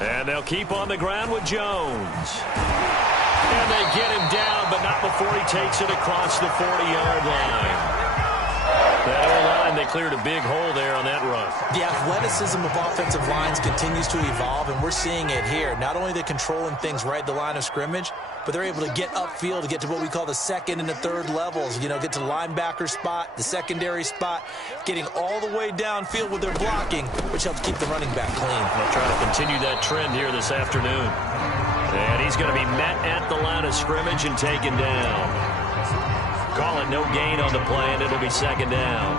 And they'll keep on the ground with Jones. And they get him down, but not before he takes it across the 40-yard line. That O-line, they cleared a big hole there on that run. The athleticism of offensive lines continues to evolve, and we're seeing it here. Not only are they controlling things right at the line of scrimmage, but they're able to get upfield to get to what we call the second and the third levels. You know, get to the linebacker spot, the secondary spot, getting all the way downfield with their blocking, which helps keep the running back clean. They'll try to continue that trend here this afternoon. And he's going to be met at the line of scrimmage and taken down. Call it no gain on the play, and it'll be second down.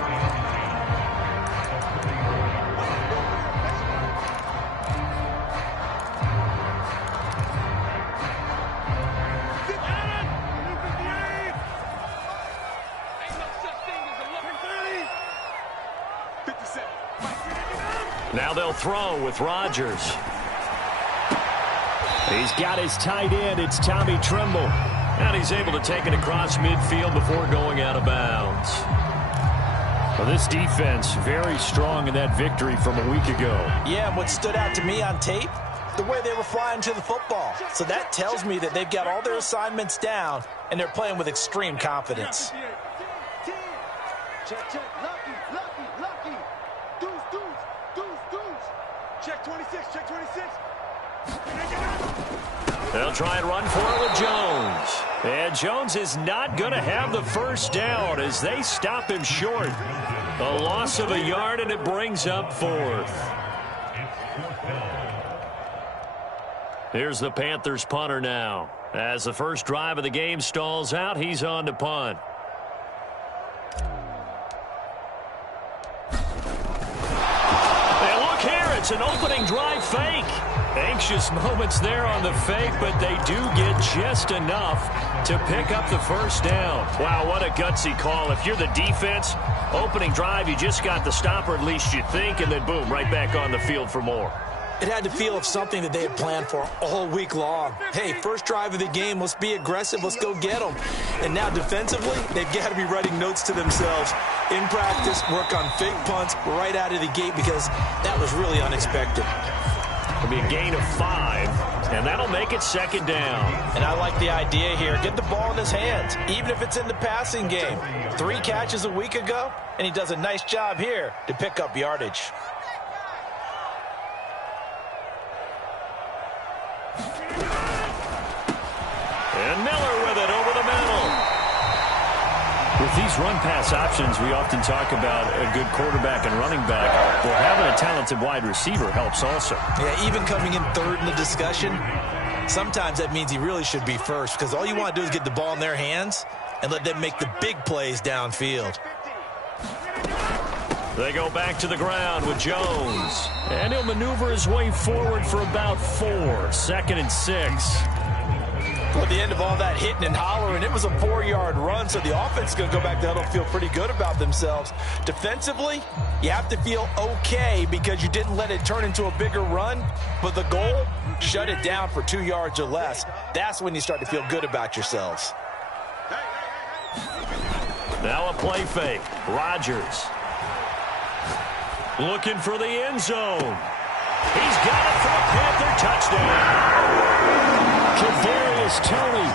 Now they'll throw with Rodgers. He's got his tight end. It's Tommy Tremble. And he's able to take it across midfield before going out of bounds. Well, this defense very strong in that victory from a week ago. Yeah, and what stood out to me on tape, the way they were flying to the football. So that tells me that they've got all their assignments down, and they're playing with extreme confidence. Check, check, lucky. Deuce. Check 26, check 26. They'll try and run for it with Jones. And Jones is not going to have the first down as they stop him short. A loss of a yard, and it brings up fourth. Here's the Panthers punter now. As the first drive of the game stalls out, he's on to punt. And look here, it's an opening drive fake. Anxious moments there on the fake, but they do get just enough to pick up the first down. Wow, what a gutsy call. If you're the defense, opening drive, you just got the stopper, at least you think, and then boom, right back on the field for more. It had to feel of something that they had planned for all week long. Hey, first drive of the game, let's be aggressive, let's go get them. And now defensively, they've got to be writing notes to themselves. In practice, work on fake punts right out of the gate because that was really unexpected. It'll be a gain of 5, and that'll make it second down. And I like the idea here. Get the ball in his hands, even if it's in the passing game. 3 catches a week ago, and he does a nice job here to pick up yardage. And Miller with it over the middle. With these run-pass options, we often talk about a good quarterback and running back. Well, having a talented wide receiver helps also. Yeah, even coming in third in the discussion, sometimes that means he really should be first because all you want to do is get the ball in their hands and let them make the big plays downfield. They go back to the ground with Jones. And he'll maneuver his way forward for about 4. 2nd and 6. Well, at the end of all that hitting and hollering, it was a 4-yard run, so the offense is going to go back to huddle and feel pretty good about themselves. Defensively, you have to feel okay because you didn't let it turn into a bigger run, but the goal, shut it down for 2 yards or less. That's when you start to feel good about yourselves. Now a play fake. Rodgers looking for the end zone. He's got it for a Panther touchdown. Kadarius Toney,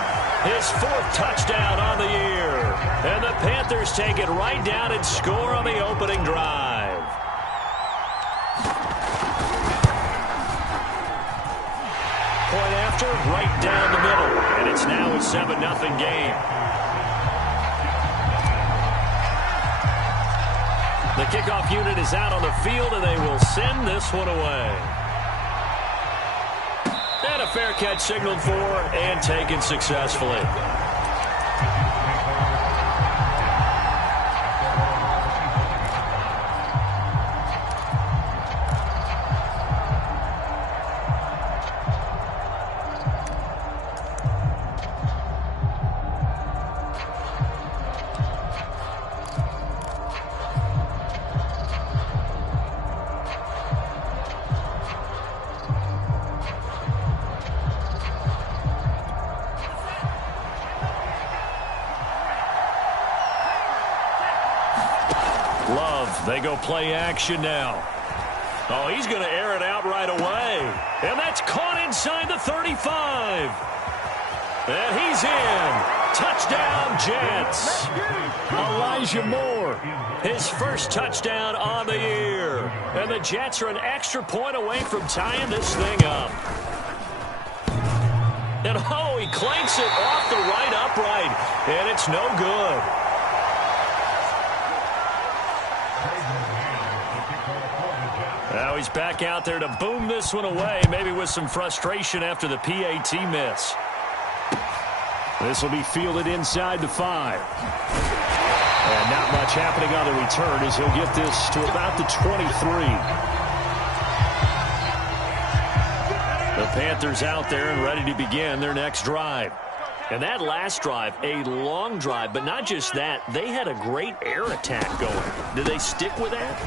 his 4th touchdown on the year. And the Panthers take it right down and score on the opening drive. Point after, right down the middle. And it's now a 7-0 game. The kickoff unit is out on the field, and they will send this one away. And a fair catch signaled for and taken successfully. go play action now. Oh, he's going to air it out right away. And that's caught inside the 35. And he's in. Touchdown, Jets. Elijah Moore, his first touchdown on the year. And the Jets are an extra point away from tying this thing up. And, oh, he clanks it off the right upright. And it's no good. Now he's back out there to boom this one away, maybe with some frustration after the PAT miss. This will be fielded inside the 5. And not much happening on the return as he'll get this to about the 23. The Panthers out there and ready to begin their next drive. And that last drive, a long drive, but not just that. They had a great air attack going. Did they stick with that?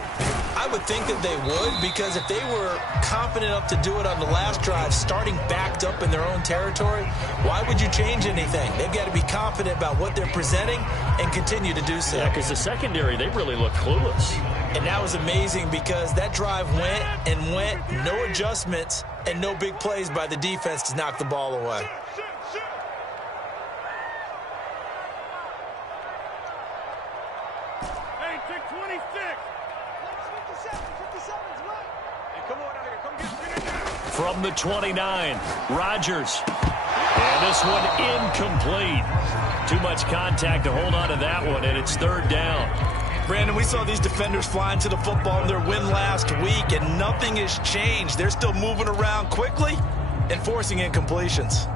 I would think that they would, because if they were confident enough to do it on the last drive, starting backed up in their own territory, why would you change anything? They've got to be confident about what they're presenting and continue to do so. Yeah, because the secondary, they really look clueless. And that was amazing because that drive went and went, no adjustments, and no big plays by the defense to knock the ball away. Hey, take 26. 57's right. Hey, come on out here. Come get it. From the 29, Rodgers. And this one incomplete. Too much contact to hold on to that one, and it's third down. Brandon, we saw these defenders flying to the football in their win last week, and nothing has changed. They're still moving around quickly and forcing incompletions.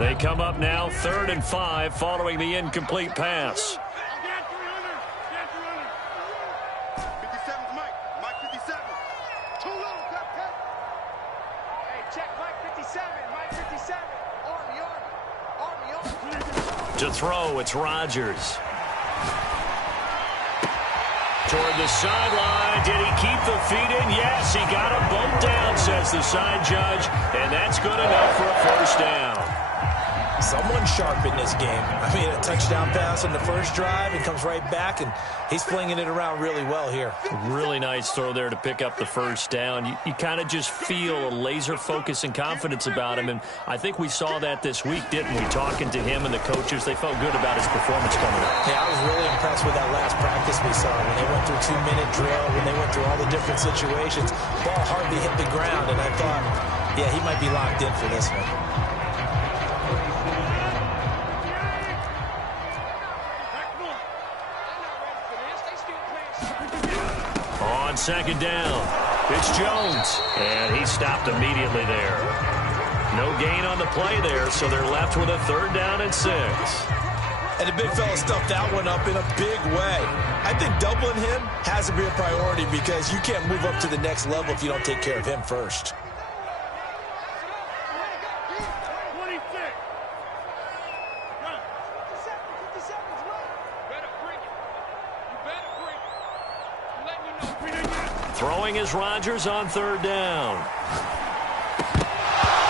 They come up now, 3rd and 5, following the incomplete pass. 57's Mike. Mike 57. Too low, Captain. Hey, check Mike 57. Mike 57. Army. To throw, it's Rodgers. Toward the sideline. Did he keep the feet in? Yes, he got him bumped down, says the side judge. And that's good enough for a first down. Someone sharp in this game. I mean, a touchdown pass on the first drive and comes right back, and he's flinging it around really well here. Really nice throw there to pick up the first down. You kind of just feel a laser focus and confidence about him, and I think we saw that this week, didn't we? Talking to him and the coaches, they felt good about his performance coming up. Yeah, I was really impressed with that last practice we saw when they went through 2-minute drill, when they went through all the different situations. Ball hardly hit the ground, and I thought, yeah, he might be locked in for this one. On second down, it's Jones, and he stopped immediately there. No gain on the play there, so they're left with a 3rd down and 6. And the big fella stuffed that one up in a big way. I think doubling him has to be a priority because you can't move up to the next level if you don't take care of him first. 26. 57's right. Better bring it. You better bring it. Let me know. Throwing is Rodgers on 3rd down.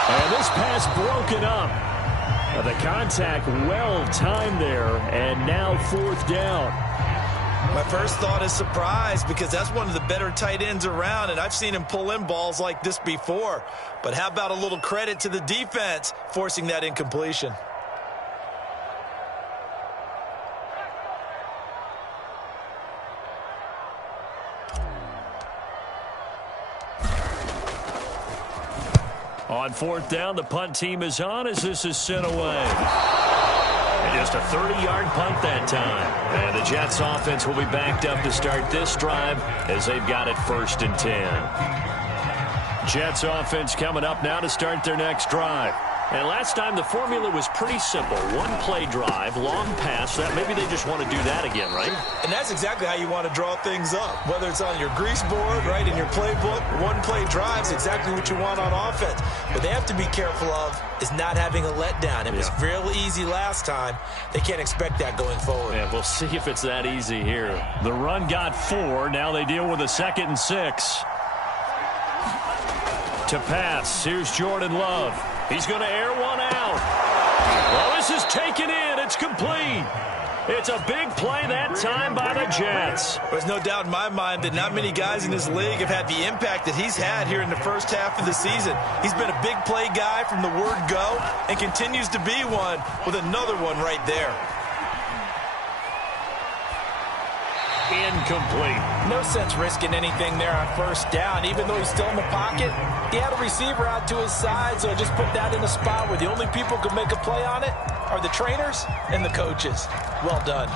And this pass broken up. The contact well timed there, and now 4th down. My first thought is surprise because that's one of the better tight ends around, and I've seen him pull in balls like this before. But how about a little credit to the defense forcing that incompletion? On 4th down, the punt team is on as this is sent away. And just a 30-yard punt that time. And the Jets offense will be backed up to start this drive as they've got it 1st and 10. Jets offense coming up now to start their next drive. And last time the formula was pretty simple. 1-play drive, long pass. That maybe they just want to do that again, right? And that's exactly how you want to draw things up. Whether it's on your grease board, right, in your playbook, 1-play drives, exactly what you want on offense. What they have to be careful of is not having a letdown. It was real easy last time. They can't expect that going forward. Yeah, we'll see if it's that easy here. The run got 4. Now they deal with a 2nd and 6. To pass, here's Jordan Love. He's going to air one out. Well, this is taken in. It's complete. It's a big play that time by the Jets. There's no doubt in my mind that not many guys in this league have had the impact that he's had here in the first half of the season. He's been a big play guy from the word go and continues to be one with another one right there. Incomplete. No sense risking anything there on first down. Even though he's still in the pocket, he had a receiver out to his side, so just put that in a spot where the only people who can make a play on it are the trainers and the coaches. Well done.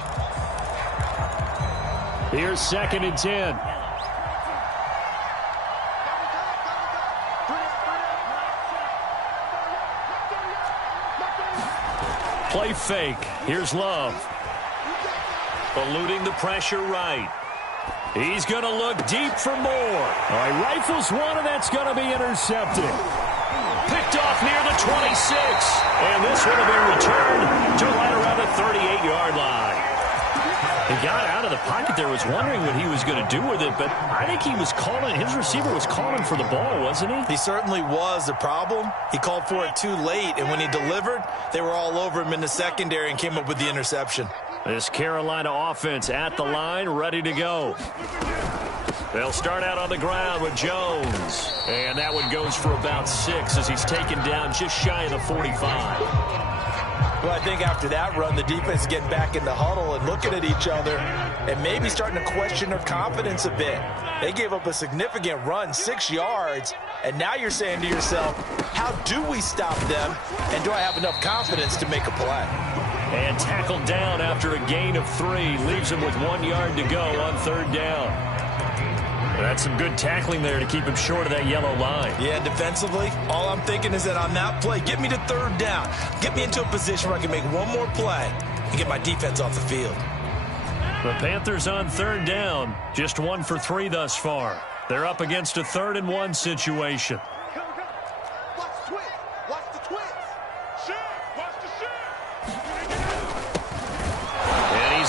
Here's 2nd and 10. Play fake. Here's Love. Eluding the pressure right. He's going to look deep for more. All right, rifles one, and that's going to be intercepted. Picked off near the 26. And this one will be returned to right around the 38-yard line. He got out of the pocket there, was wondering what he was going to do with it, but I think he was calling, his receiver was calling for the ball, wasn't he? He certainly was. The problem, he called for it too late, and when he delivered, they were all over him in the secondary and came up with the interception. This Carolina offense at the line, ready to go. They'll start out on the ground with Jones. And that one goes for about 6 as he's taken down just shy of the 45. Well, I think after that run, the defense is getting back in the huddle and looking at each other and maybe starting to question their confidence a bit. They gave up a significant run, 6 yards, and now you're saying to yourself, how do we stop them, and do I have enough confidence to make a play? And tackled down after a gain of 3. Leaves him with 1 yard to go on 3rd down. That's some good tackling there to keep him short of that yellow line. Yeah, defensively, all I'm thinking is that on that play, get me to 3rd down. Get me into a position where I can make one more play and get my defense off the field. The Panthers on 3rd down. Just 1 for 3 thus far. They're up against a 3rd and 1 situation.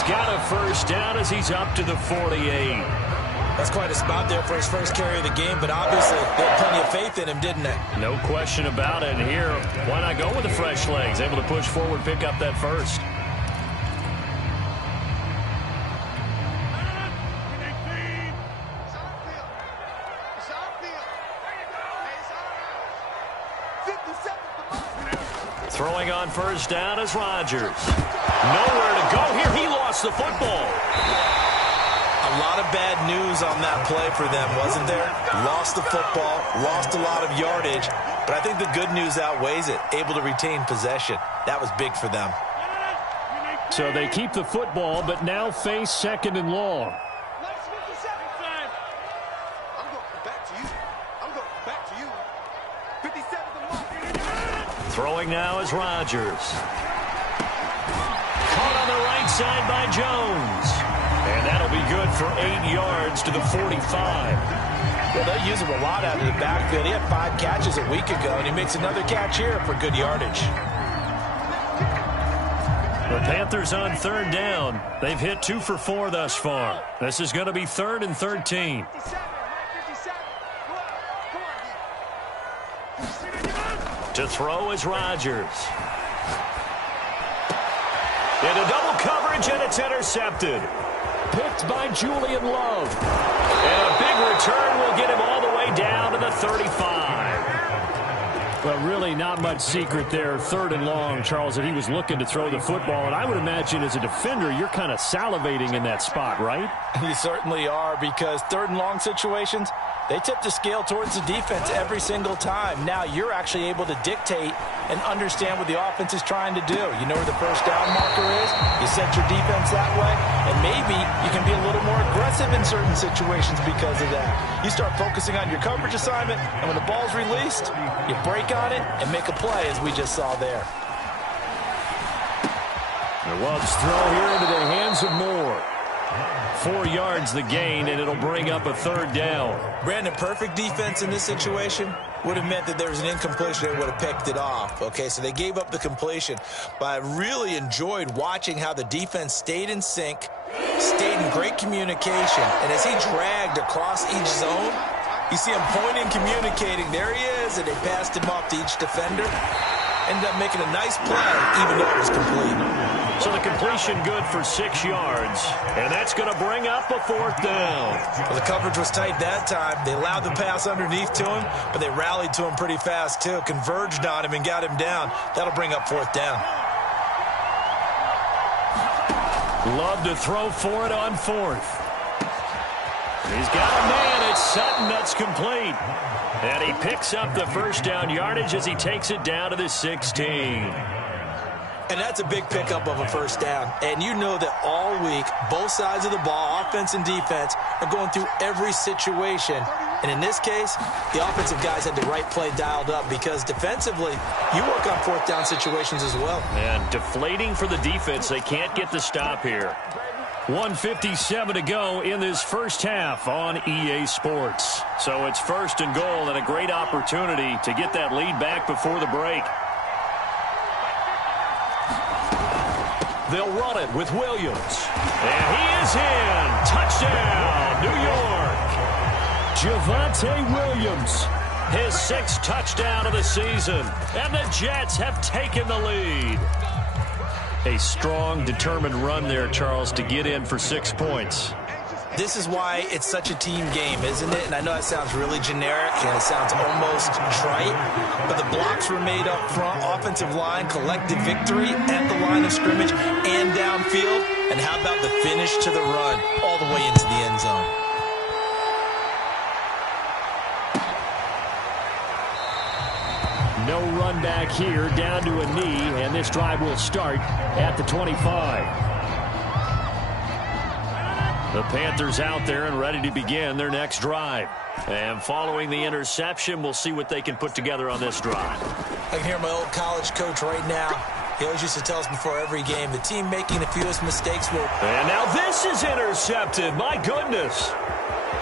Got a first down as he's up to the 48. That's quite a spot there for his first carry of the game, but obviously they had plenty of faith in him, didn't they? No question about it. And here, why not go with the fresh legs? Able to push forward, pick up that first. Throwing on first down is Rodgers. Nowhere to go here. He lost the football. A lot of bad news on that play for them, wasn't there? Lost the football, lost a lot of yardage, but I think the good news outweighs it. Able to retain possession. That was big for them. So they keep the football, but now face 2nd and long. Throwing now is Rodgers. Caught on the right side by Jones. And that'll be good for 8 yards to the 45. Well, they use him a lot out of the backfield. He had 5 catches a week ago, and he makes another catch here for good yardage. The Panthers on 3rd down. They've hit 2 for 4 thus far. This is going to be 3rd and 13. To throw is Rodgers. Into double coverage, and it's intercepted. Picked by Julian Love. And a big return will get him all the way down to the 35. Well, really not much secret there. 3rd and long, Charles, that he was looking to throw the football. And I would imagine as a defender, you're kind of salivating in that spot, right? You certainly are, because 3rd and long situations, they tip the scale towards the defense every single time. Now you're actually able to dictate and understand what the offense is trying to do. You know where the first down marker is. You set your defense that way, and maybe you can be a little more aggressive in certain situations because of that. You start focusing on your coverage assignment, and when the ball's released, you break on it and make a play, as we just saw there. The Love's throw here into the hands of Moore. 4 yards the gain, and it'll bring up a 3rd down. Brandon, perfect defense in this situation would have meant that there was an incompletion that would have picked it off. Okay, so they gave up the completion, but I really enjoyed watching how the defense stayed in sync, stayed in great communication, and as he dragged across each zone, you see him pointing, communicating. There he is, and they passed him off to each defender. Ended up making a nice play, even though it was complete. So the completion good for 6 yards, and that's going to bring up a 4th down. Well, the coverage was tight that time. They allowed the pass underneath to him, but they rallied to him pretty fast, too. Converged on him and got him down. That'll bring up 4th down. Love to throw for it on 4th. He's got a man. It's Sutton. That's complete. And he picks up the 1st down yardage as he takes it down to the 16. And that's a big pickup of a 1st down. And you know that all week, both sides of the ball, offense and defense, are going through every situation. And in this case, the offensive guys had the right play dialed up because defensively, you work on 4th down situations as well. And deflating for the defense. They can't get the stop here. 1:57 to go in this first half on EA Sports. So it's 1st and goal and a great opportunity to get that lead back before the break. They'll run it with Williams. And he is in. Touchdown, New York. Javonte Williams, his 6th touchdown of the season. And the Jets have taken the lead. A strong, determined run there, Charles, to get in for 6 points. This is why it's such a team game, isn't it? And I know that sounds really generic and it sounds almost trite, but the blocks were made up front, offensive line, collective victory at the line of scrimmage and downfield. And how about the finish to the run all the way into the end zone? No run back here, down to a knee, and this drive will start at the 25. The Panthers out there and ready to begin their next drive. And following the interception, we'll see what they can put together on this drive. I can hear my old college coach right now. He always used to tell us before every game, the team making the fewest mistakes will... And now this is intercepted. My goodness.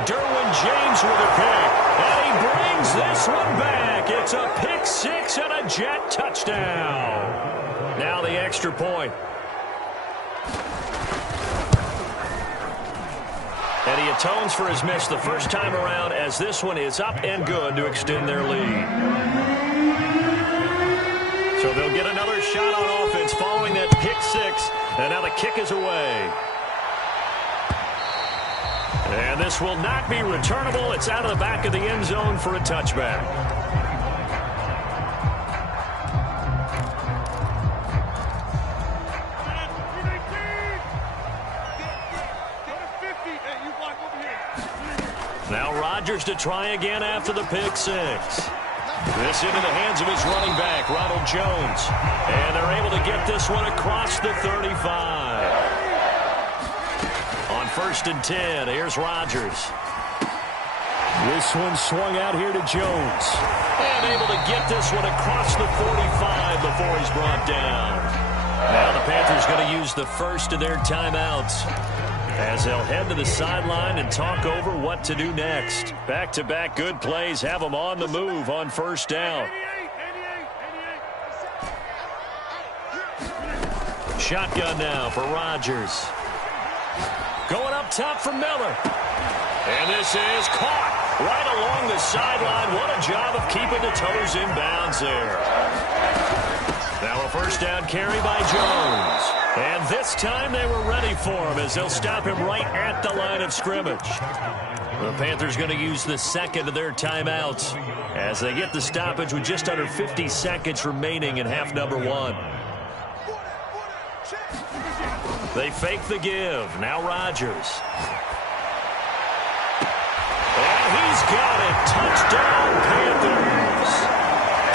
Derwin James with a pick. And he brings this one back. It's a pick 6 and a Jet touchdown. Now the extra point. And he atones for his miss the first time around as this one is up and good to extend their lead. So they'll get another shot on offense following that pick 6. And now the kick is away. And this will not be returnable. It's out of the back of the end zone for a touchback. Now Rodgers to try again after the pick 6. This into the hands of his running back, Ronald Jones. And they're able to get this one across the 35. On 1st and 10, here's Rodgers. This one swung out here to Jones. And able to get this one across the 45 before he's brought down. Now the Panthers going to use the first of their timeouts as they'll head to the sideline and talk over what to do next. Back-to-back good plays have them on the move on 1st down. Shotgun now for Rodgers. Going up top for Miller. And this is caught right along the sideline. What a job of keeping the toes in bounds there. Now a 1st down carry by Jones. And this time they were ready for him as they'll stop him right at the line of scrimmage. The Panthers going to use the second of their timeouts as they get the stoppage with just under 50 seconds remaining in half number 1. They fake the give. Now Rodgers. And he's got it. Touchdown, Panthers.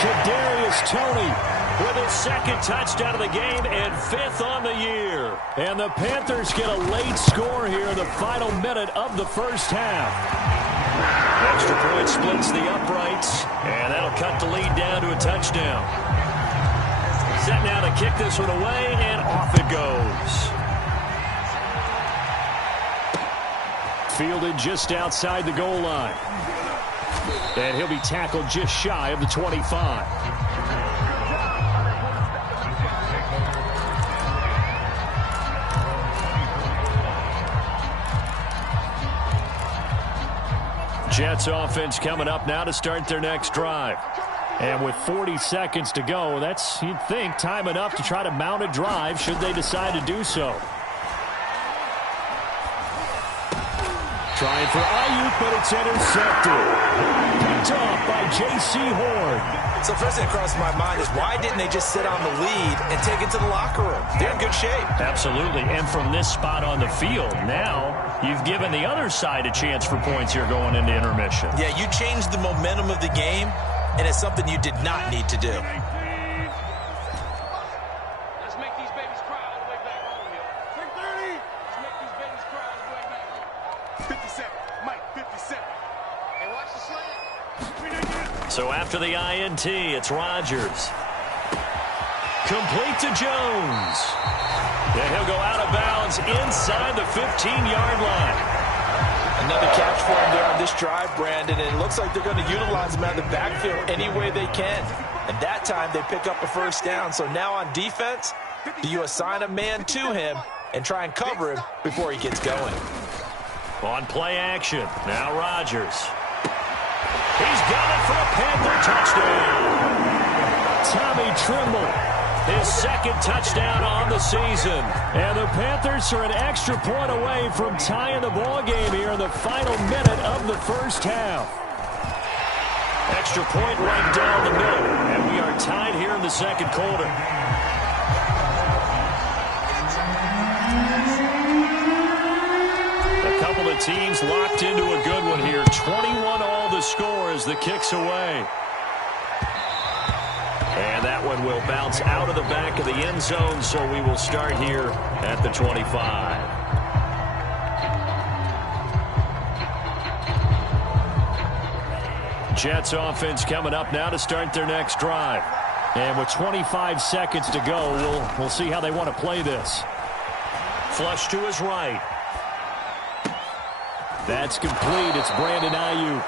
Kadarius Toney with his 2nd touchdown of the game and 5th on the year. And the Panthers get a late score here in the final minute of the first half. Extra point splits the uprights, and that'll cut the lead down to a touchdown. Set now to kick this one away, and off it goes. Fielded just outside the goal line. And he'll be tackled just shy of the 25. Jets offense coming up now to start their next drive. And with 40 seconds to go, that's, you'd think, time enough to try to mount a drive should they decide to do so. Trying for Ayuk, but it's intercepted. Picked off by J.C. Horn. So first thing that crosses my mind is why didn't they just sit on the lead and take it to the locker room? They're in good shape. Absolutely. And from this spot on the field, now you've given the other side a chance for points here going into intermission. Yeah, you changed the momentum of the game, and it's something you did not need to do. Let's make these babies cry all the way back home, yo. 30. Let's make these babies cry all the way back home. 57. Mike, 57. Hey, watch the slant. So after the INT, it's Rodgers. Complete to Jones. And he'll go out of bounds inside the 15-yard line. Another catch for him there on this drive, Brandon, and it looks like they're going to utilize him out of the backfield any way they can. And that time they pick up a first down. So now on defense, do you assign a man to him and try and cover him before he gets going? On play action, now Rodgers. He's got it for a Panther touchdown. Tommy Tremble, his second touchdown on the season. And the Panthers are an extra point away from tying the ball game here in the final minute of the first half. Extra point right down the middle, and we are tied here in the second quarter. A couple of teams locked into a good one here. 21-all the score as the kick's away. And that one will bounce out of the back of the end zone, so we will start here at the 25. Jets offense coming up now to start their next drive. And with 25 seconds to go, we'll see how they want to play this. Flush to his right. That's complete. It's Brandon Ayuk.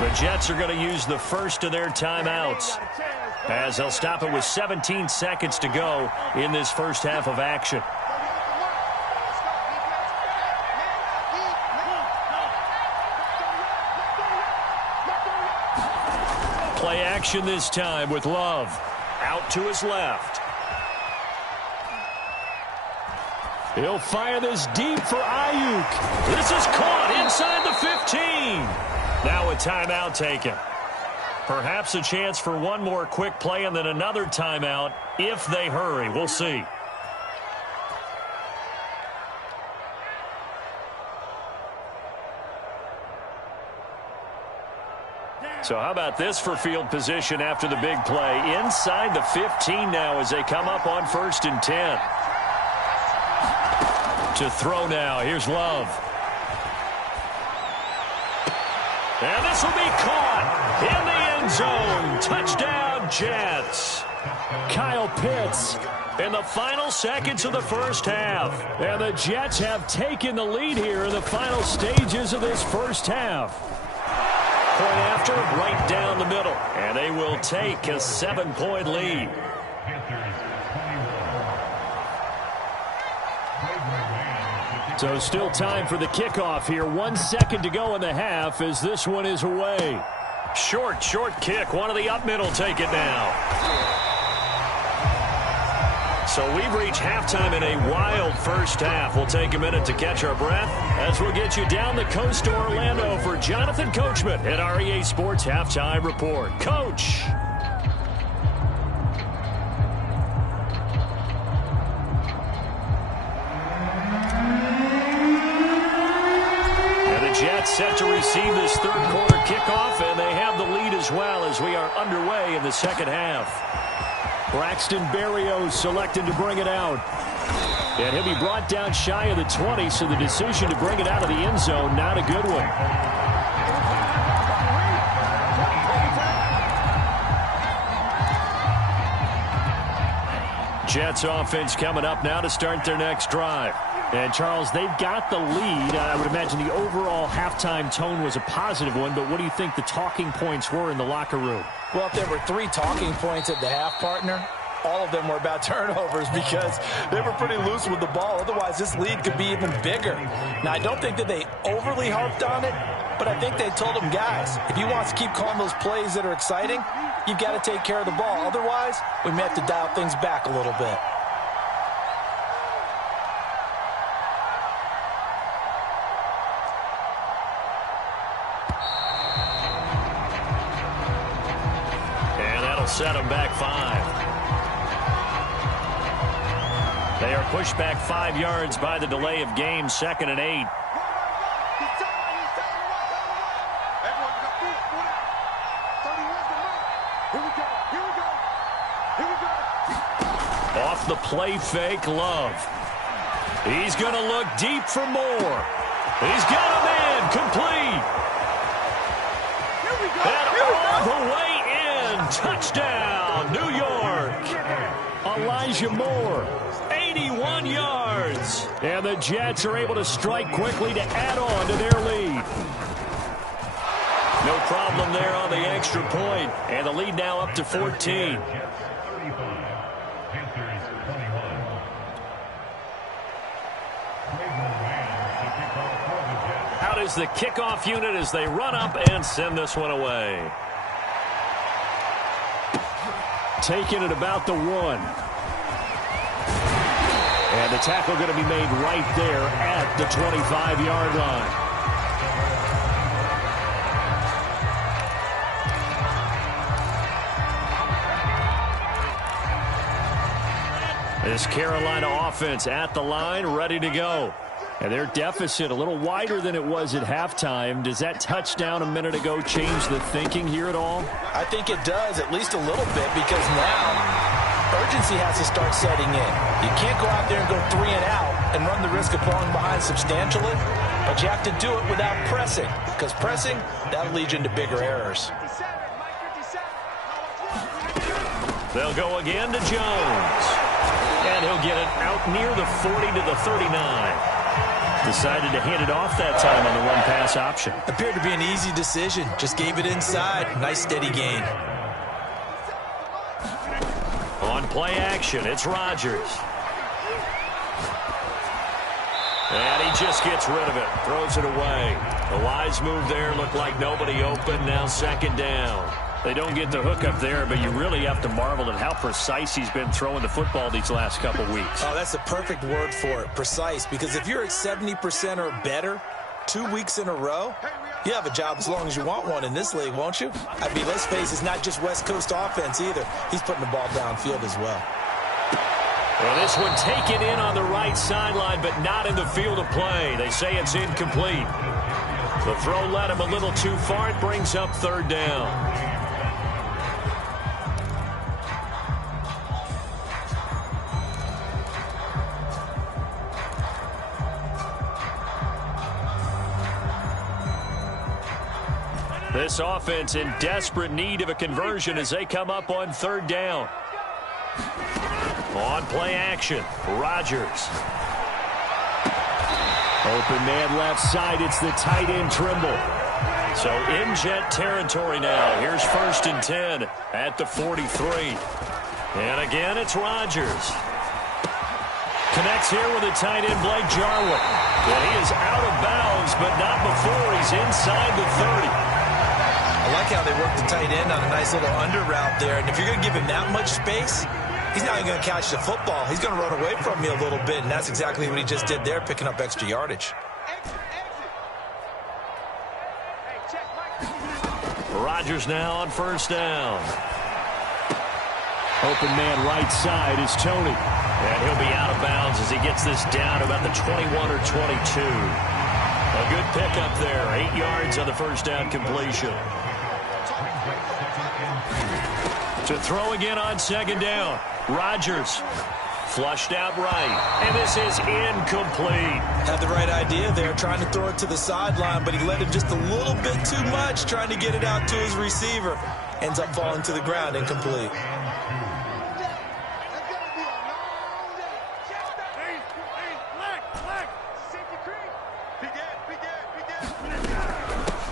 The Jets are going to use the first of their timeouts, as they'll stop it with 17 seconds to go in this first half of action. Play action this time with Love. Out to his left. He'll fire this deep for Ayuk. This is caught inside the 15. Now a timeout taken. Perhaps a chance for one more quick play and then another timeout if they hurry. We'll see. So how about this for field position after the big play? Inside the 15 now as they come up on 1st and 10. To throw now. Here's Love. And this will be caught in the end zone. Touchdown, Jets. Kyle Pitts in the final seconds of the first half. And the Jets have taken the lead here in the final stages of this first half. Point after, right down the middle. And they will take a 7-point lead. So still time for the kickoff here. 1 second to go in the half as this one is away. Short kick. One of the up middle take it now. So we've reached halftime in a wild first half. We'll take a minute to catch our breath as we'll get you down the coast to Orlando for Jonathan Coachman at our EA Sports Halftime Report. Coach. Jets set to receive this third quarter kickoff, and they have the lead as well as we are underway in the second half. Braxton Berrios selected to bring it out. And he'll be brought down shy of the 20, so the decision to bring it out of the end zone, not a good one. Jets offense coming up now to start their next drive. And, Charles, they've got the lead. I would imagine the overall halftime tone was a positive one, but what do you think the talking points were in the locker room? Well, if there were 3 talking points at the half, partner, all of them were about turnovers because they were pretty loose with the ball. Otherwise, this lead could be even bigger. Now, I don't think that they overly harped on it, but I think they told them, guys, if you want to keep calling those plays that are exciting, you've got to take care of the ball. Otherwise, we may have to dial things back a little bit. And that'll set them back 5. They are pushed back 5 yards by the delay of game, 2nd and 8. Off the play fake, Love. He's going to look deep for more. He's got him in, complete. And all the way in, touchdown, New York. Elijah Moore, 81 yards. And the Jets are able to strike quickly to add on to their lead. No problem there on the extra point. And the lead now up to 14. Out is the kickoff unit as they run up and send this one away. Taking it about the 1. And the tackle going to be made right there at the 25-yard line. This Carolina offense at the line, ready to go. And their deficit a little wider than it was at halftime. Does that touchdown a minute ago change the thinking here at all? I think it does, at least a little bit, because now urgency has to start setting in. You can't go out there and go 3 and out and run the risk of falling behind substantially, but you have to do it without pressing, because pressing, that'll lead you into bigger errors. They'll go again to Jones. And he'll get it out near the 40 to the 39. Decided to hand it off that time on the run-pass option. Appeared to be an easy decision. Just gave it inside. Nice steady gain. On play action, it's Rodgers. And he just gets rid of it. Throws it away. The wise move there. Looked like nobody open. Now 2nd down. They don't get the hook up there, but you really have to marvel at how precise he's been throwing the football these last couple weeks. Oh, that's the perfect word for it, precise, because if you're at 70% or better 2 weeks in a row, you have a job as long as you want one in this league, won't you? I mean, let's face it, it's not just West Coast offense either. He's putting the ball downfield as well. Well, this one taken in on the right sideline, but not in the field of play. They say it's incomplete. The throw led him a little too far. It brings up 3rd down. This offense in desperate need of a conversion as they come up on 3rd down. On play action, Rodgers. Open man left side, it's the tight end Trimble. So in Jet territory now. Here's 1st and 10 at the 43. And again, it's Rodgers. Connects here with the tight end Blake Jarwin. And he is out of bounds, but not before he's inside the 30. I like how they work the tight end on a nice little under route there. And if you're going to give him that much space, he's not even going to catch the football. He's going to run away from you a little bit, and that's exactly what he just did there, picking up extra yardage. Rodgers now on 1st down. Open man right side is Tony. And he'll be out of bounds as he gets this down about the 21 or 22. A good pickup there. 8 yards on the 1st down completion. To throw again on 2nd down. Rodgers flushed out right. And this is incomplete. Had the right idea there, trying to throw it to the sideline, but he let him just a little bit too much, trying to get it out to his receiver. Ends up falling to the ground, incomplete.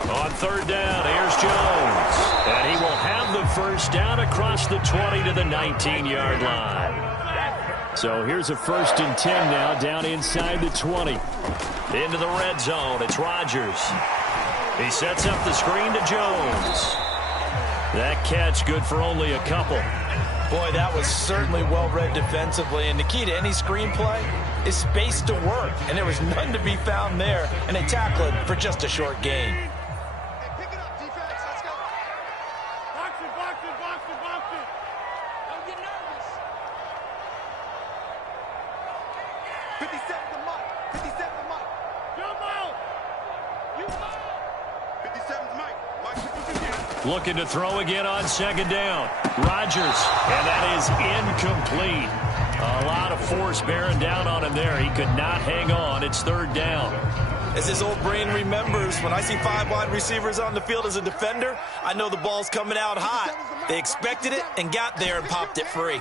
On 3rd down, here's Jones. And he will have the 1st down across the 20 to the 19-yard line. So here's a 1st and 10 now down inside the 20. Into the red zone, it's Rodgers. He sets up the screen to Jones. That catch good for only a couple. Boy, that was certainly well-read defensively, and the key to any screenplay is space to work, and there was none to be found there, and they tackled for just a short gain. Hey, pick it up, defense. Let's go. Box it, box it, box it, box it. Don't get nervous. 57 to Mike. 57 to Mike. Jump out. You go. 57 to Mike. Mike, 52. Looking to throw again on second down. Rodgers, and that is incomplete. A lot of force bearing down on him there. He could not hang on. It's third down. As his old brain remembers, when I see 5 wide receivers on the field as a defender, I know the ball's coming out hot. They expected it and got there and popped it free.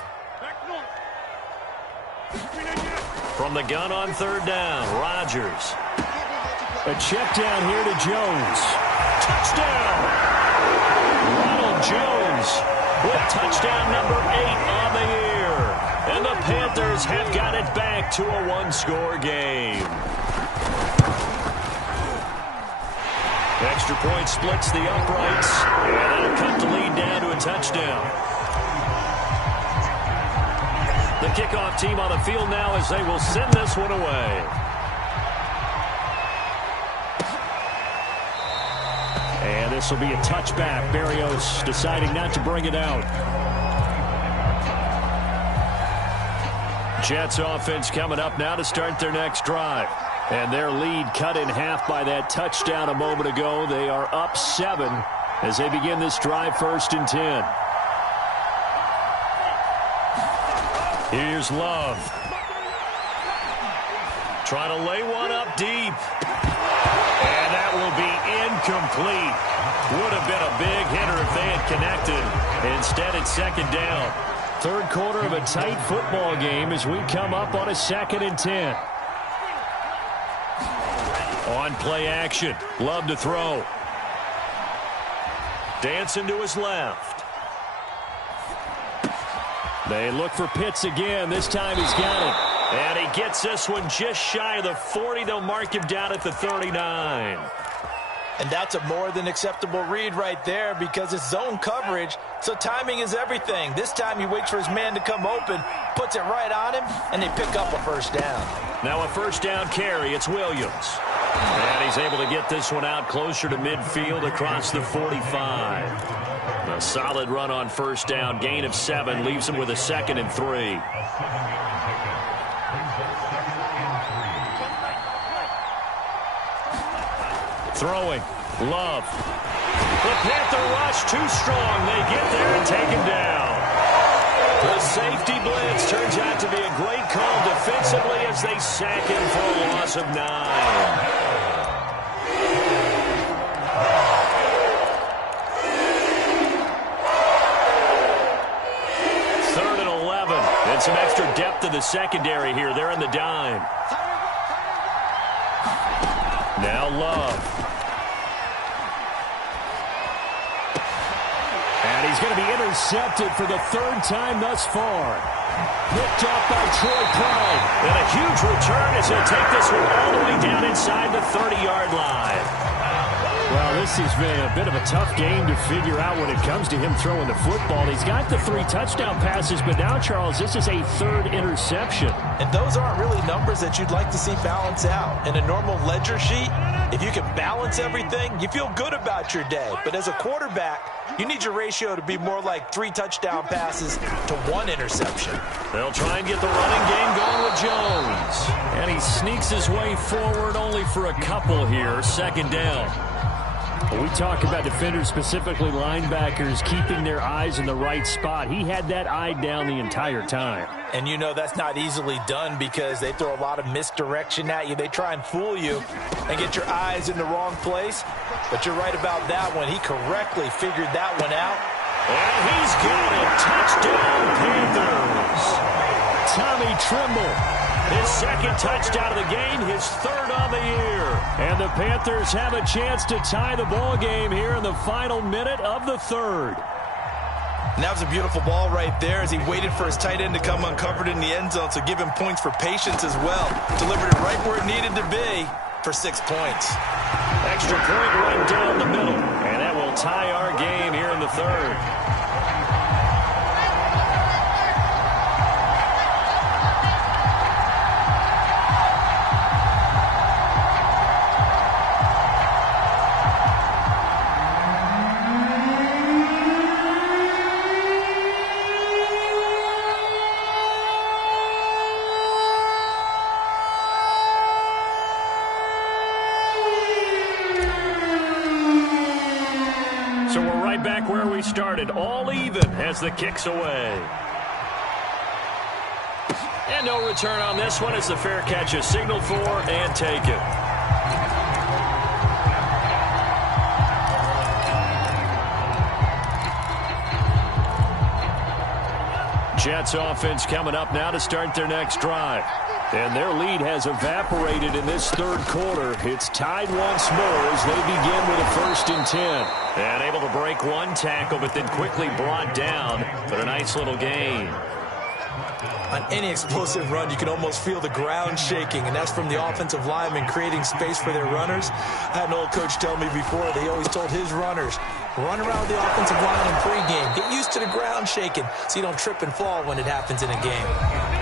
From the gun on third down, Rodgers. A check down here to Jones. Touchdown! Ronald Jones with touchdown number 8 on the year. And the Panthers have got it back to a one-score game. Extra point splits the uprights, and that'll cut the lead down to a touchdown. The kickoff team on the field now as they will send this one away. And this will be a touchback. Berrios deciding not to bring it out. Jets offense coming up now to start their next drive. And their lead cut in half by that touchdown a moment ago. They are up 7 as they begin this drive, 1st and 10. Here's Love. Trying to lay one up deep. And that will be incomplete. Would have been a big hitter if they had connected. Instead, it's second down. Third quarter of a tight football game as we come up on a 2nd and 10. On play action. Love to throw. Dancing to his left. They look for Pitts again. This time he's got it. And he gets this one just shy of the 40. They'll mark him down at the 39. And that's a more than acceptable read right there because it's zone coverage, so timing is everything. This time he waits for his man to come open, puts it right on him, and they pick up a first down. Now a first down carry. It's Williams. And he's able to get this one out closer to midfield across the 45. A solid run on first down. Gain of 7 leaves him with a 2nd and 3. Throwing. Love. The Panther rush too strong. They get there and take him down. The safety blitz turns out to be a great call defensively as they sack him for a loss of 9. Third and 11. And some extra depth to the secondary here. They're in the dime. Now Love. And he's going to be intercepted for the 3rd time thus far. Picked off by Troy Pride. And a huge return as he'll take this one all the way down inside the 30-yard line. Well, this has been a bit of a tough game to figure out when it comes to him throwing the football. He's got the 3 touchdown passes, but now, Charles, this is a 3rd interception. And those aren't really numbers that you'd like to see balance out. In a normal ledger sheet, if you can balance everything, you feel good about your day. But as a quarterback, you need your ratio to be more like 3 touchdown passes to 1 interception. They'll try and get the running game going with Jones. And he sneaks his way forward only for a couple here. 2nd down. We talk about defenders, specifically linebackers, keeping their eyes in the right spot. He had that eye down the entire time. And you know that's not easily done because they throw a lot of misdirection at you. They try and fool you and get your eyes in the wrong place. But you're right about that one. He correctly figured that one out. And he's got it. Touchdown, Panthers. Tommy Tremble. His 2nd touchdown of the game, his 3rd on the year. And the Panthers have a chance to tie the ball game here in the final minute of the 3rd. And that was a beautiful ball right there as he waited for his tight end to come uncovered in the end zone, so give him points for patience as well. Delivered it right where it needed to be for 6 points. Extra point right down the middle. And that will tie our game here in the 3rd. third. So we're right back where we started, all even as the kick's away. And no return on this one as the fair catch is signaled for and taken. Jets offense coming up now to start their next drive. And their lead has evaporated in this third quarter. It's tied once more as they begin with a 1st and 10. And able to break one tackle, but then quickly brought down. But a nice little gain. On any explosive run, you can almost feel the ground shaking, and that's from the offensive linemen creating space for their runners. I had an old coach tell me before, they always told his runners, run around the offensive line in pregame. Get used to the ground shaking so you don't trip and fall when it happens in a game.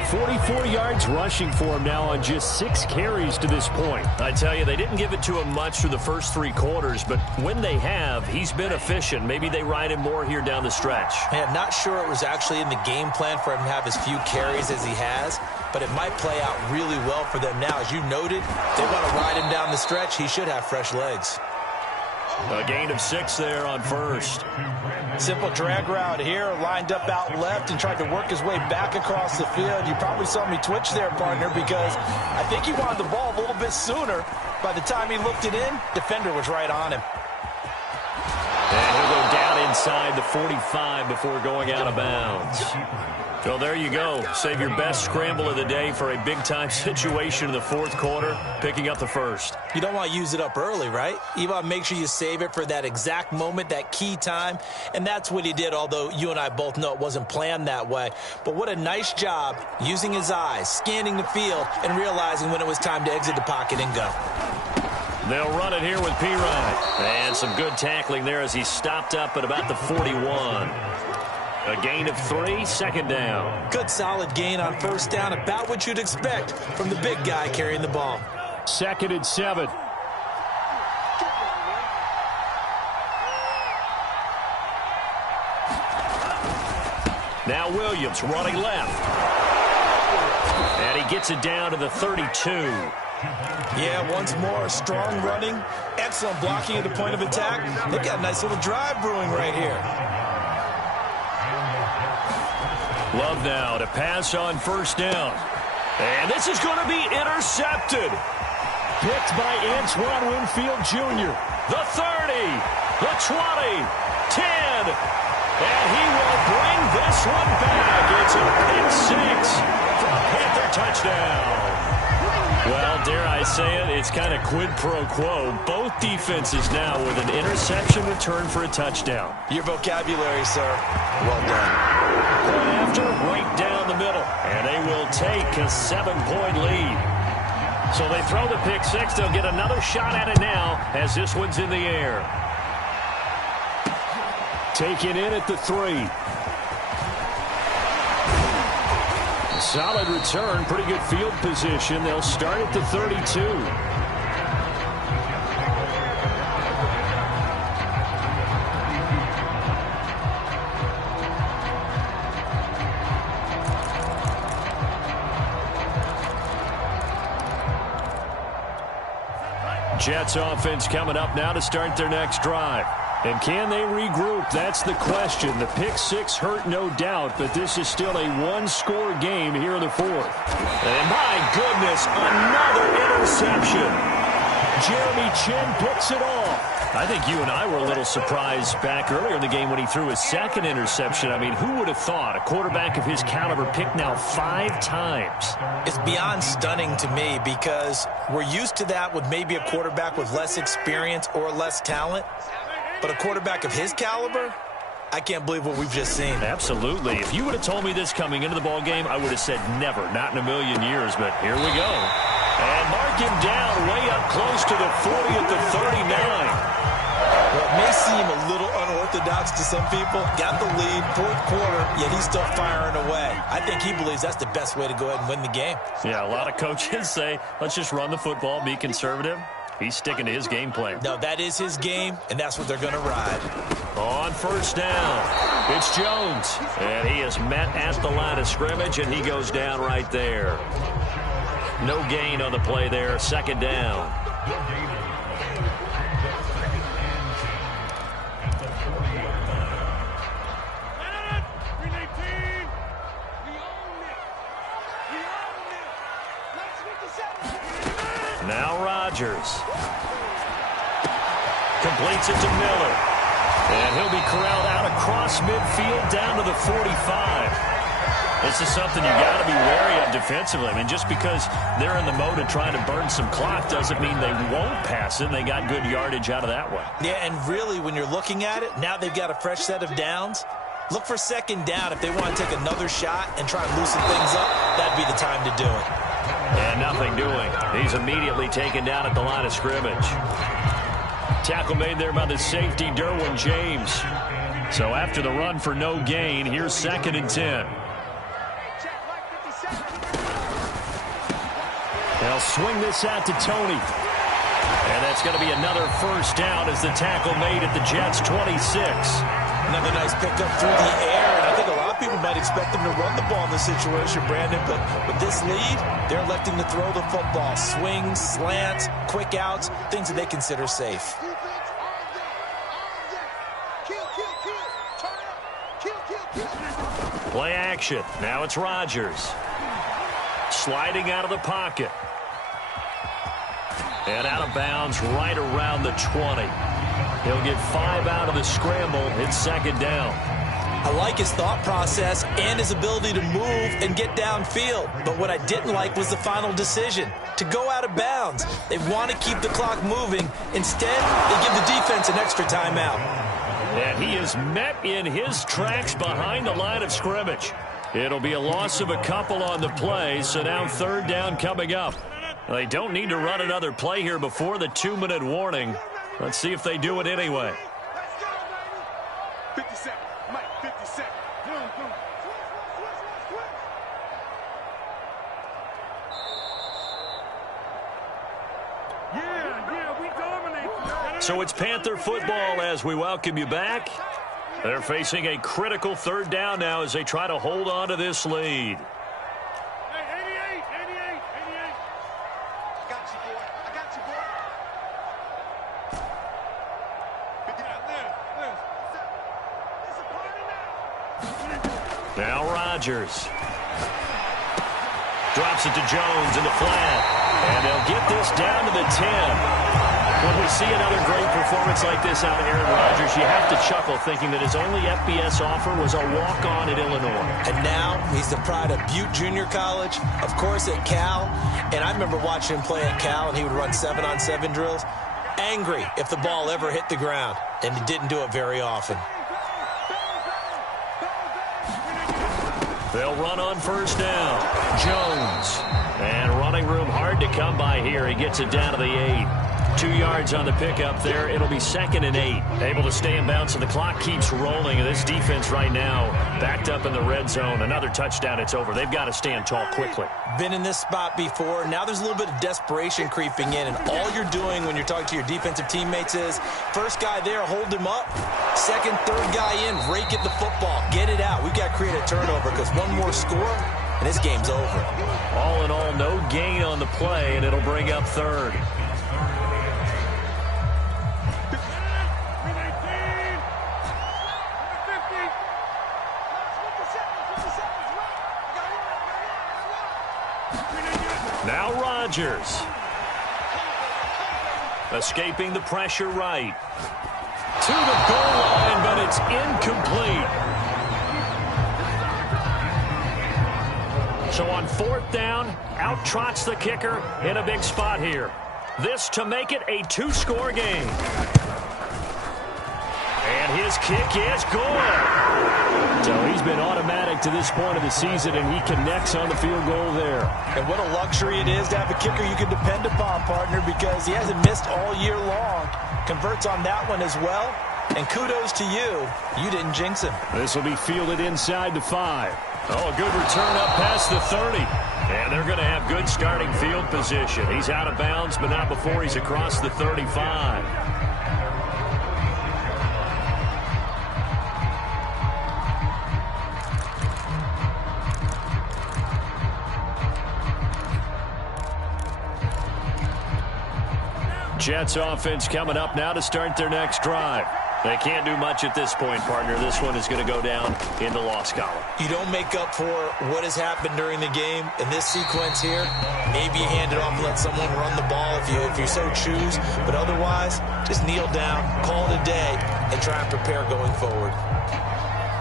44 yards rushing for him now on just 6 carries to this point. I tell you, they didn't give it to him much through the first 3 quarters, but when they have, he's been efficient. Maybe they ride him more here down the stretch. Yeah, not sure it was actually in the game plan for him to have as few carries as he has, but it might play out really well for them now. As you noted, they want to ride him down the stretch. He should have fresh legs. A gain of 6 there on first. Simple drag route here, lined up out left and tried to work his way back across the field. You probably saw me twitch there, partner, because I think he wanted the ball a little bit sooner. By the time he looked it in, defender was right on him. And he'll go down inside the 45 before going out of bounds. Well, there you go. Save your best scramble of the day for a big-time situation in the 4th quarter, picking up the 1st. You don't want to use it up early, right? You want to make sure you save it for that exact moment, that key time, and that's what he did, although you and I both know it wasn't planned that way. But what a nice job using his eyes, scanning the field, and realizing when it was time to exit the pocket and go. They'll run it here with Pirine. And some good tackling there as he stopped up at about the 41. A gain of 3, 2nd down. Good solid gain on 1st down, about what you'd expect from the big guy carrying the ball. 2nd and 7. Now Williams running left. And he gets it down to the 32. Yeah, once more, strong running, excellent blocking at the point of attack. They've got a nice little drive brewing right here. Love now to pass on 1st down. And this is going to be intercepted. Picked by Antoine Winfield Jr. The 30, the 20, 10. And he will bring this one back. It's a pick 6 for a Panther touchdown. Well, dare I say it, it's kind of quid pro quo. Both defenses now with an interception return for a touchdown. Your vocabulary, sir. Well done. Point after, right down the middle. And they will take a 7-point lead. So they throw the pick 6. They'll get another shot at it now as this one's in the air. Taken in at the 3. Solid return, pretty good field position. They'll start at the 32. Jets offense coming up now to start their next drive. And can they regroup? That's the question. The pick 6 hurt, no doubt, but this is still a 1-score game here in the 4th. And my goodness, another interception. Jeremy Chinn picks it off. I think you and I were a little surprised back earlier in the game when he threw his 2nd interception. I mean, who would have thought a quarterback of his caliber picked now 5 times? It's beyond stunning to me because we're used to that with maybe a quarterback with less experience or less talent. But a quarterback of his caliber, I can't believe what we've just seen. Absolutely. If you would have told me this coming into the ball game, I would have said never, not in a million years. But here we go. And mark him down way up close to the 40 at the 39. Well, it may seem a little unorthodox unorthodox to some people. Got the lead, fourth quarter, yet he's still firing away. I think he believes that's the best way to go ahead and win the game. Yeah, a lot of coaches say, let's just run the football, be conservative. He's sticking to his game plan. No, that is his game, and that's what they're going to ride. On first down, it's Jones. And he is met at the line of scrimmage, and he goes down right there. No gain on the play there, second down. Now Rodgers. Completes it to Miller. And he'll be corralled out across midfield down to the 45. This is something you got to be wary of defensively. I mean, just because they're in the mode of trying to burn some clock doesn't mean they won't pass it. They got good yardage out of that one. Yeah, and really, when you're looking at it, now they've got a fresh set of downs. Look for second down if they want to take another shot and try and loosen things up. That'd be the time to do it. And nothing doing. He's immediately taken down at the line of scrimmage. Tackle made there by the safety, Derwin James. So after the run for no gain, here's 2nd and 10. They'll swing this out to Tony. And that's going to be another first down as the tackle made at the Jets' 26. Another nice pickup through the air, and I think a lot of people might expect them to run the ball in this situation, Brandon, but with this lead, they're electing to throw the football. Swings, slants, quick outs, things that they consider safe. Play action. Now it's Rodgers. Sliding out of the pocket. And out of bounds right around the 20. He'll get 5 out of the scramble. It's second down. I like his thought process and his ability to move and get downfield. But what I didn't like was the final decision, to go out of bounds. They want to keep the clock moving. Instead, they give the defense an extra timeout. And he is met in his tracks behind the line of scrimmage. It'll be a loss of a couple on the play, so now third down coming up. They don't need to run another play here before the 2-minute warning. Let's see if they do it anyway. 57, Mike, 57. Yeah, we dominate. So it's Panther football as we welcome you back. They're facing a critical third down now as they try to hold on to this lead. Now Rodgers. Drops it to Jones in the flat. And they'll get this down to the 10. When we see another great performance like this out of Aaron Rodgers, you have to chuckle thinking that his only FBS offer was a walk-on at Illinois. And now he's the pride of Butte Junior College, of course at Cal. And I remember watching him play at Cal, and he would run 7-on-7 drills. Angry if the ball ever hit the ground, and he didn't do it very often. They'll run on first down. Jones. And running room hard to come by here. He gets it down to the 8. 2 yards on the pickup there. It'll be 2nd and 8. Able to stay in bounds, and the clock keeps rolling. And this defense right now backed up in the red zone. Another touchdown, it's over. They've got to stand tall quickly. Been in this spot before. Now there's a little bit of desperation creeping in, and all you're doing when you're talking to your defensive teammates is first guy there, hold him up. Second, third guy in, rake at the football. Get it out. We've got to create a turnover because one more score, and this game's over. All in all, no gain on the play, and it'll bring up third. Now Rodgers. Escaping the pressure right. To the goal line, but it's incomplete. So on fourth down, out trots the kicker in a big spot here. This to make it a 2-score game. And his kick is good. So he's been automatic to this point of the season, and he connects on the field goal there. And what a luxury it is to have a kicker you can depend upon, partner, because he hasn't missed all year long. Converts on that one as well. And kudos to you. You didn't jinx him. This will be fielded inside the 5. Oh, a good return up past the 30. And they're going to have good starting field position. He's out of bounds, but not before he's across the 35. Jets offense coming up now to start their next drive. They can't do much at this point, partner. This one is going to go down in the loss column. You don't make up for what has happened during the game. In this sequence here, maybe you hand it off and let someone run the ball if you so choose. But otherwise, just kneel down, call it a day, and try and prepare going forward.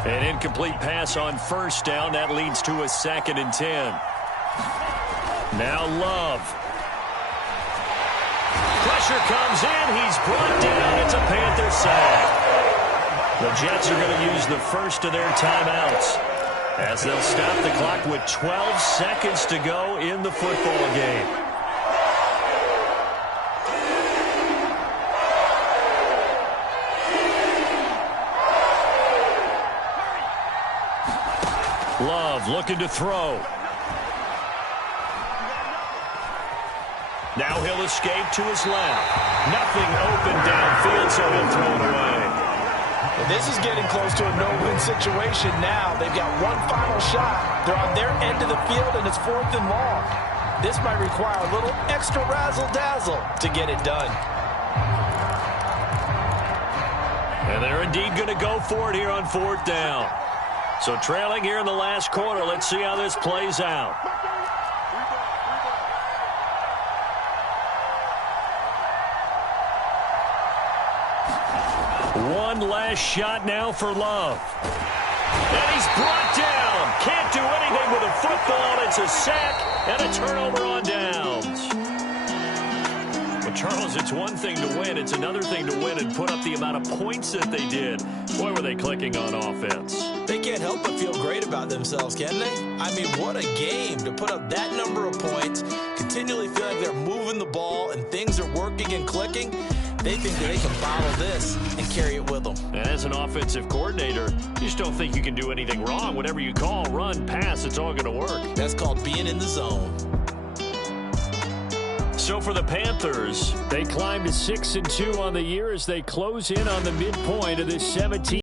An incomplete pass on first down. That leads to a 2nd and 10. Now Love. Pressure comes in. He's brought down. It's a Panther sack. The Jets are going to use the first of their timeouts as they'll stop the clock with 12 seconds to go in the football game. Love looking to throw. Now he'll escape to his left. Nothing open downfield, so he'll throw it away. Well, this is getting close to a no-win situation now. They've got one final shot. They're on their end of the field, and it's 4th and long. This might require a little extra razzle-dazzle to get it done. And they're indeed going to go for it here on 4th down. So trailing here in the last quarter, let's see how this plays out. One last shot now for Love. And he's brought down. Can't do anything with a football. It's a sack and a turnover on downs. But, Charles, it's one thing to win. It's another thing to win and put up the amount of points that they did. Boy, were they clicking on offense. They can't help but feel great about themselves, can they? I mean, what a game to put up that number of points, continually feel like they're moving the ball and things are working and clicking. They think that they can bottle this and carry it with them. And as an offensive coordinator, you just don't think you can do anything wrong. Whatever you call, run, pass, it's all going to work. That's called being in the zone. So for the Panthers, they climb to 6-2 on the year as they close in on the midpoint of this 17